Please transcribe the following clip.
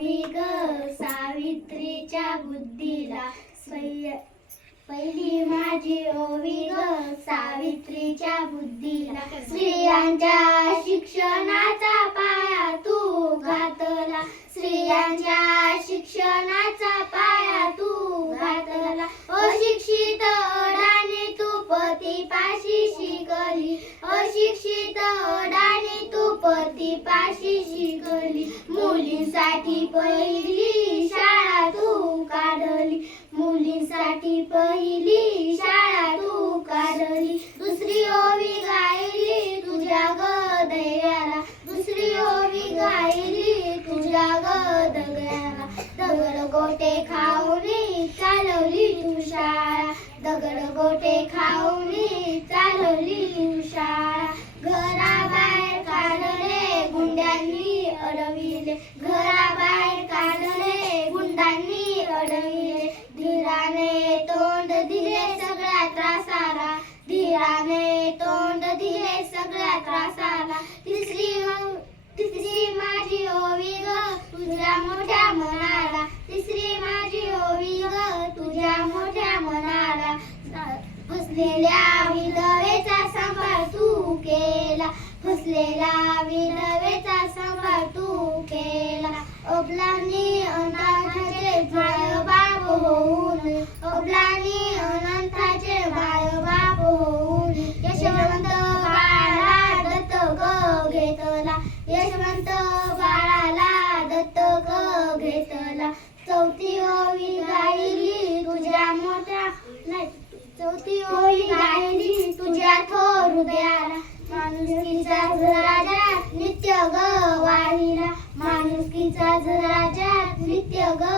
ओवी ग सावित्रीच्या बुद्धीला. सय्य पहिली माझी ओवी ग सावित्रीच्या बुद्धीला. स्त्रियांच्या शिक्षणाचा पाया तू घातला. स्त्रियांच्या शिक्षणाचा पाया तू घातला. अशिक्षित अडाणी तू पती पाशी शिकली. अशिक्षित अडाणी तू पतीपाशी शिकली. मुलींसाठी पहिली शाळा तू काढली. मुलींसाठी पहिली शाळा तू काढली. दुसरी ओवी गायली तुझ्या गदयाला दुसरी ओवी गायली तुझ्या गदयाला दगड गोटे खाऊनी चालवली तू शाळा. दगड गोटे खाऊनी चालवली तू शाळा. अडविले. घराबाहेर काढले गुंडांनी अडविले. धीराने तोंड दिले सगळ्या त्रासाला. धीराने तोंड दिले सगळ्या त्रासाला. तिसरी तिसरी माझी ओवी ग तुझ्या मोठ्या मनाला. तिसरी माझी ओवी ग तुझ्या मोठ्या मनाला. फसलेल्या विधवेचा सांभाळ तू केला. सांभाळ तू केला. अनाथाचे होऊन अनंताचे बाप होऊन यशवंत घेतला. यशवंत बाळाला दत्तक घेतला. चौथी ओवी गायली तुझ्या मोठ्या चौथी ओवी गायली तुझ्या थो ग वाहिला माणुसकीचा राजा नित्य ग